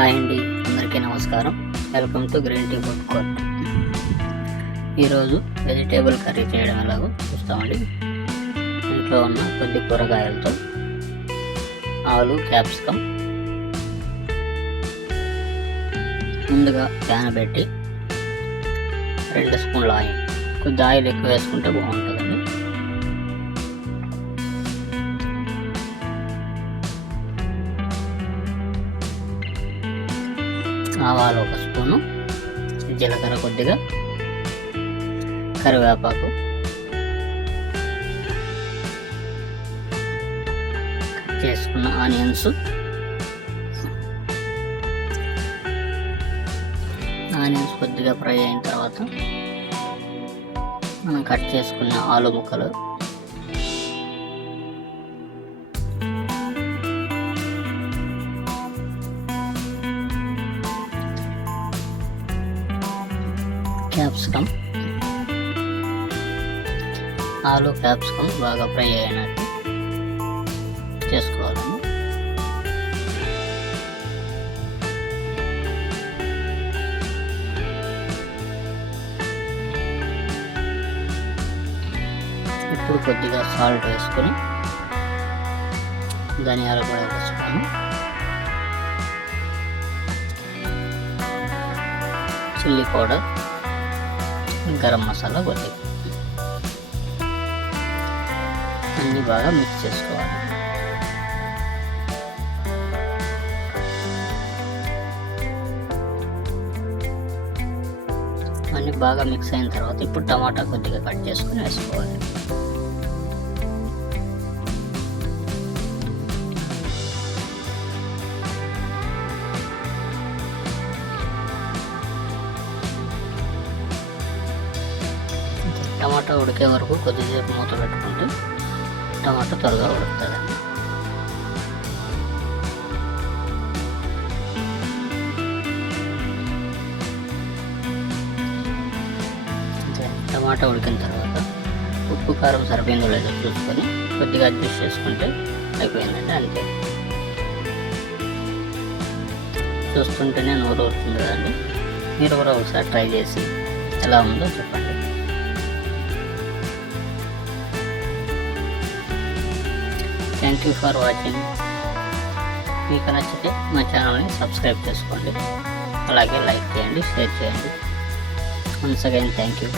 Hi అండి అందరికీ నమస్కారం. Welcome to green tea food court ఈరోజు వెజిటేబుల్ కర్రీ చేయడం ఎలాగో చూస్తామండి. ఇంట్లో ఉన్న కొద్ది కూరగాయలతో ఆలు క్యాప్సికమ్ ముందుగా ప్యాన్ పెట్టి రెండు స్పూన్ల ఆయిల్. కొద్ది ఆయిల్ ఎక్కువ వేసుకుంటే బాగుంటుంది. ఆవాలు ఒక స్పూను జీలకర్ర కొద్దిగా కరివేపాకు. కట్ చేసుకున్న ఆనియన్స్. ఆనియన్స్ కొద్దిగా ఫ్రై అయిన తర్వాత మనం కట్ చేసుకున్న ఆలు ముక్కలు. క్యాప్సికమ్ ఆలు క్యాప్సికమ్ బాగా ఫ్రై అయినట్టు చేసుకోవాలండి. ఇప్పుడు కొద్దిగా సాల్ట్ వేసుకొని ధనియాల కూడా ఒక చిల్లీ పౌడర్ గరం మసాలా కొద్దిగా అన్నీ బాగా మిక్స్ చేసుకోవాలి. అన్నీ బాగా మిక్స్ అయిన తర్వాత ఇప్పుడు టమాటా కొద్దిగా కట్ చేసుకుని వేసుకోవాలి. టమాటా ఉడికే వరకు కొద్దిసేపు మూత పెట్టుకుంటే టమాటా త్వరగా ఉడుకుతుంది. టమాటా ఉడికిన తర్వాత ఉప్పు కారం సరిపోయిందో లేదో చూసుకొని కొద్దిగా అడ్జస్ట్ చేసుకుంటే అయిపోయిందండి అంతే. చూస్తుంటేనే నోరు వస్తుంది కదండి. మీరు కూడా ఒకసారి ట్రై చేసి ఎలా ఉందో చెప్పండి. Thank you for watching. మీకు నచ్చితే మా ఛానల్ని సబ్స్క్రైబ్ చేసుకోండి. అలాగే లైక్ చేయండి షేర్ చేయండి. Once again thank you